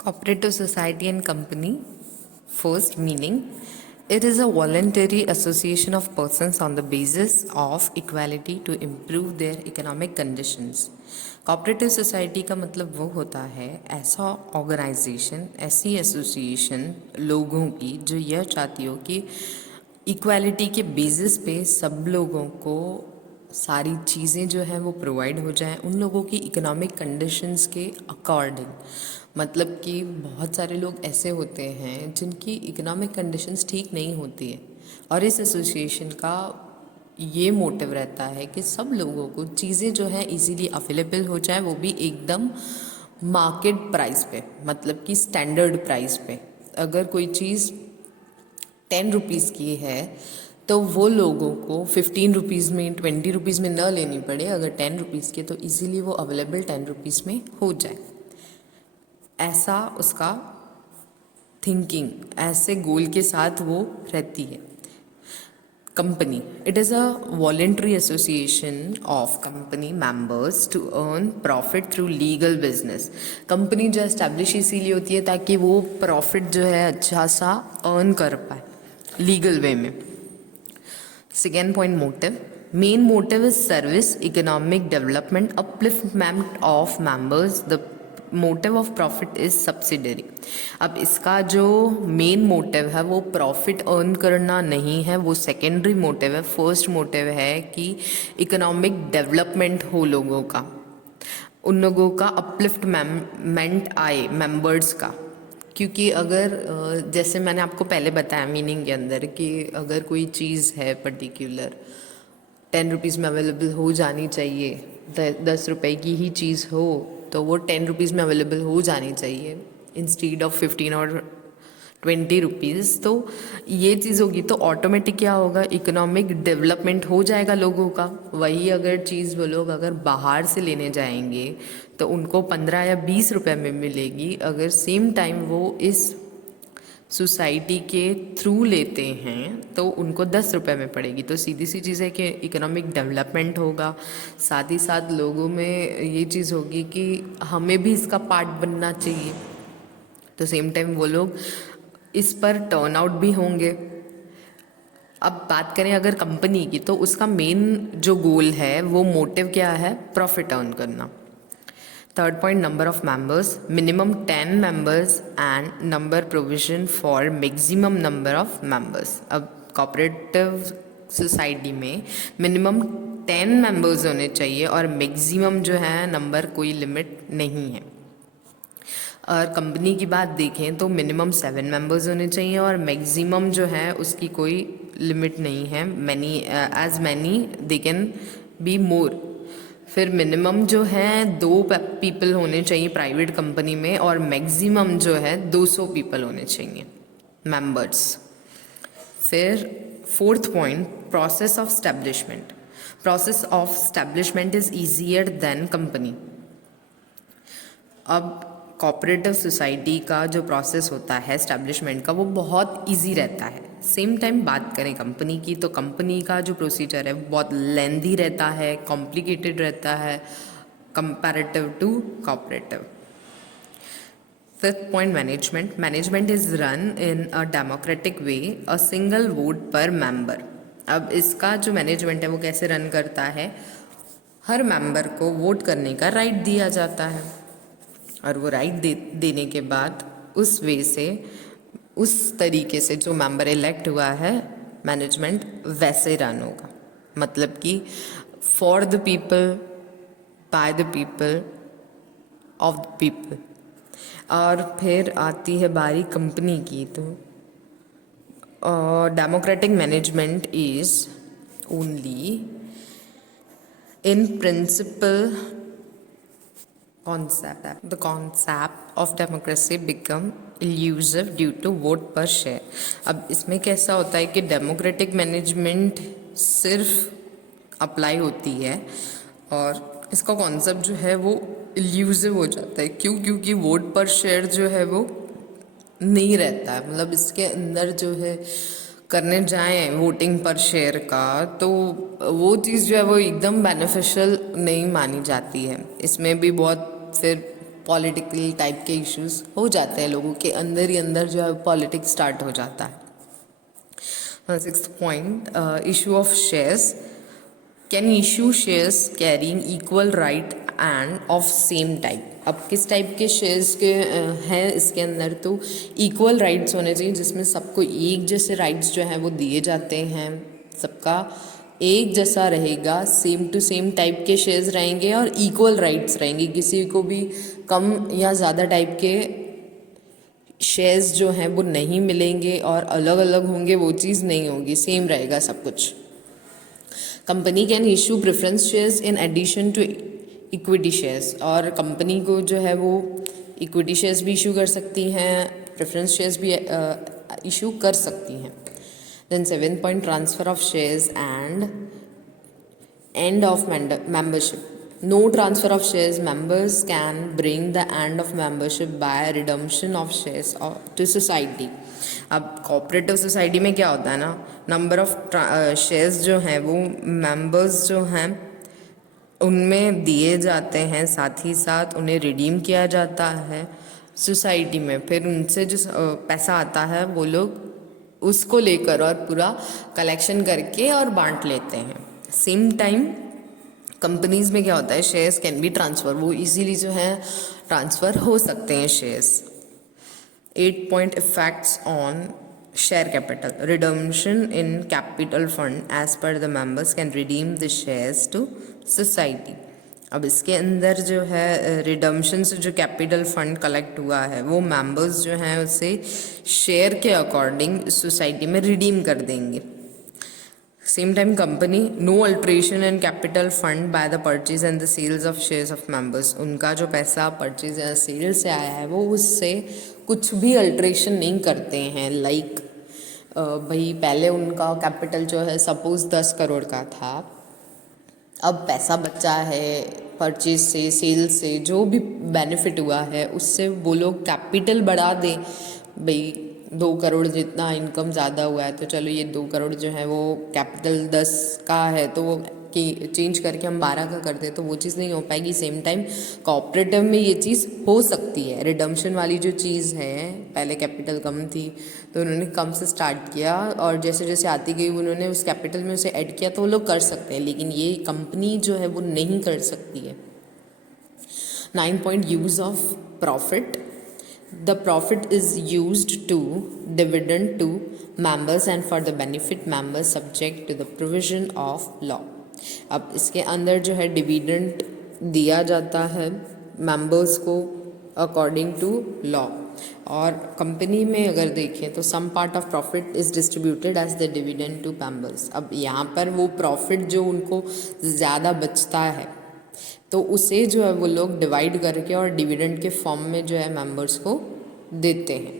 Cooperative society and company. First meaning, it is a voluntary association of persons on the basis of equality to improve their economic conditions. Cooperative society का मतलब वो होता है ऐसा organisation, ऐसी association लोगों की जो यह चाहती हो कि इक्वालिटी के बेसिस पे सब लोगों को सारी चीज़ें जो हैं वो प्रोवाइड हो जाएं उन लोगों की इकोनॉमिक कंडीशंस के अकॉर्डिंग। मतलब कि बहुत सारे लोग ऐसे होते हैं जिनकी इकोनॉमिक कंडीशंस ठीक नहीं होती है और इस एसोसिएशन का ये मोटिव रहता है कि सब लोगों को चीज़ें जो हैं इजीली अवेलेबल हो जाए, वो भी एकदम मार्केट प्राइस पे, मतलब कि स्टैंडर्ड प्राइस पे। अगर कोई चीज़ 10 रुपीज़ की है तो वो लोगों को 15 रुपीज़ में 20 रुपीज़ में न लेनी पड़े। अगर 10 रुपीज़ की तो इजीली वो अवेलेबल 10 रुपीज़ में हो जाए। ऐसा उसका थिंकिंग, ऐसे गोल के साथ वो रहती है। Company, it is a voluntary association of company members to earn profit through legal business. Company जो एस्टैब्लिश इसीलिए होती है ताकि वो प्रॉफिट जो है अच्छा सा अर्न कर पाए लीगल वे में। Second point, motive. Main motive is service, economic development, upliftment of members. The motive of profit is subsidiary. अब इसका जो मेन मोटिव है वो प्रॉफिट अर्न करना नहीं है, वो सेकेंडरी मोटिव है। फर्स्ट मोटिव है कि इकोनॉमिक डेवलपमेंट हो लोगों का, उन लोगों का अपलिफ्टमेंट आए मेंबर्स का। क्योंकि अगर जैसे मैंने आपको पहले बताया मीनिंग के अंदर कि अगर कोई चीज़ है पर्टिकुलर 10 रुपीज़ में अवेलेबल हो जानी चाहिए, 10 रुपए की ही चीज़ हो तो वो 10 रुपीज़ में अवेलेबल हो जानी चाहिए इंस्टीड ऑफ 15 और 20 रुपीज़। तो ये चीज़ होगी तो ऑटोमेटिक क्या होगा, इकोनॉमिक डेवलपमेंट हो जाएगा लोगों का। वही अगर चीज़ वो लोग अगर बाहर से लेने जाएंगे तो उनको 15 या 20 रुपए में मिलेगी। अगर सेम टाइम वो इस सोसाइटी के थ्रू लेते हैं तो उनको 10 रुपए में पड़ेगी। तो सीधी सी चीज़ है कि इकोनॉमिक डेवलपमेंट होगा, साथ ही साथ लोगों में ये चीज़ होगी कि हमें भी इसका पार्ट बनना चाहिए। तो सेम टाइम वो लोग इस पर टर्न आउट भी होंगे। अब बात करें अगर कंपनी की, तो उसका मेन जो गोल है वो मोटिव क्या है, प्रॉफिट अर्न करना। Third point, number of members, minimum 10 members and number provision for maximum number of members. अब कोऑपरेटिव सोसाइटी में मिनिमम 10 मेंबर्स होने चाहिए और मैक्सिमम जो है नंबर कोई लिमिट नहीं है। और कंपनी की बात देखें तो मिनिमम 7 मेंबर्स होने चाहिए और मैक्सिमम जो है उसकी कोई लिमिट नहीं है। Many as many they can be more. फिर मिनिमम जो है 2 पीपल होने चाहिए प्राइवेट कंपनी में और मैक्सिमम जो है 200 पीपल होने चाहिए मेंबर्स। फिर fourth point, process of establishment. Process of establishment is easier than company. अब कोऑपरेटिव सोसाइटी का जो प्रोसेस होता है एस्टैब्लिशमेंट का वो बहुत इजी रहता है। सेम टाइम बात करें कंपनी की, तो कंपनी का जो प्रोसीजर है बहुत लेंदी रहता है, कॉम्प्लिकेटेड रहता है comparative to cooperative. Fifth point, management. Management is run in a democratic way, a single vote per member. अब इसका जो मैनेजमेंट है वो कैसे रन करता है, हर मेंबर को वोट करने का राइट दिया जाता है और वो राइट देने के बाद उस वे से, उस तरीके से जो मेंबर इलेक्ट हुआ है मैनेजमेंट वैसे रन होगा। मतलब कि for the people, by the people, of the people. और फिर आती है बारी कंपनी की, तो democratic management is only in principle concept. The concept of democracy become elusive due to vote per share. अब इसमें कैसा होता है कि डेमोक्रेटिक मैनेजमेंट सिर्फ अप्लाई होती है और इसका कॉन्सेप्ट जो है वो इल्यूसिव हो जाता है। क्यों? क्योंकि वोट पर शेयर जो है वो नहीं रहता है। मतलब इसके अंदर जो है करने जाएं वोटिंग पर शेयर का तो वो चीज़ जो है वो एकदम बेनिफिशियल नहीं मानी जाती है। इसमें भी बहुत फिर पॉलिटिकल टाइप के इश्यूज हो जाते हैं, लोगों के अंदर ही अंदर जो है पॉलिटिक्स स्टार्ट हो जाता है। Sixth point, issue of shares. Can issue shares carrying equal right end of same type. अब किस टाइप के शेयर्स के हैं इसके अंदर, तो इक्वल राइट्स होने चाहिए जिसमें सबको एक जैसे राइट्स जो हैं वो दिए जाते हैं, सबका एक जैसा रहेगा, सेम टू सेम टाइप के शेयर्स रहेंगे और इक्वल राइट्स रहेंगे, किसी को भी कम या ज़्यादा टाइप के शेयर्स जो हैं वो नहीं मिलेंगे और अलग अलग होंगे, वो चीज़ नहीं होगी, सेम रहेगा सब कुछ। Company can issue preference shares in addition to equity shares, और कंपनी को जो है वो इक्विटी शेयर्स भी इशू कर सकती हैं, प्रेफरेंस शेयर्स भी इशू कर सकती हैं। Then 7 point, transfer of shares and end of membership. No transfer of shares. Members can bring the end of membership by redemption of shares to society. अब cooperative society में क्या होता है ना, नंबर ऑफ शेयर्स जो हैं वो members जो हैं उनमें दिए जाते हैं, साथ ही साथ उन्हें रिडीम किया जाता है सोसाइटी में, फिर उनसे जो पैसा आता है वो लोग उसको लेकर और पूरा कलेक्शन करके और बांट लेते हैं। सेम टाइम कंपनीज में क्या होता है, शेयर्स कैन बी ट्रांसफ़र, वो इजीली जो है ट्रांसफ़र हो सकते हैं shares. 8 point, effects on share capital. Redemption in capital fund as per the members can redeem the shares to society. अब इसके अंदर जो है रिडम्पशन से जो कैपिटल फंड कलेक्ट हुआ है वो मेंबर्स जो हैं उसे शेयर के अकॉर्डिंग सोसाइटी में रिडीम कर देंगे। Same time company, no alteration in capital fund by the purchase and the sales of shares of members. उनका जो पैसा परचेज या सेल से आया है वो उससे कुछ भी अल्ट्रेशन नहीं करते हैं। लाइक भाई पहले उनका कैपिटल जो है सपोज 10 करोड़ का था, अब पैसा बचा है परचेज से, सेल से, जो भी बेनिफिट हुआ है उससे वो लोग कैपिटल बढ़ा दें। भाई 2 करोड़ जितना इनकम ज़्यादा हुआ है तो चलो ये 2 करोड़ जो है वो कैपिटल 10 का है तो वो कि चेंज करके हम 12 का कर दें, तो वो चीज़ नहीं हो पाएगी। सेम टाइम कोऑपरेटिव में ये चीज़ हो सकती है। रिडम्पशन वाली जो चीज़ है, पहले कैपिटल कम थी तो उन्होंने कम से स्टार्ट किया और जैसे जैसे आती गई उन्होंने उस कैपिटल में उसे ऐड किया, तो वो लोग कर सकते हैं, लेकिन ये कंपनी जो है वो नहीं कर सकती है। 9 point, use of profit. The profit is used to dividend to members and for the benefit members subject to the provision of law. अब इसके अंदर जो है डिविडेंड दिया जाता है मेंबर्स को अकॉर्डिंग टू लॉ, और कंपनी में अगर देखें तो some part of profit is distributed as the dividend to members. अब यहाँ पर वो प्रॉफिट जो उनको ज़्यादा बचता है तो उसे जो है वो लोग डिवाइड करके और डिविडेंड के फॉर्म में जो है मेंबर्स को देते हैं।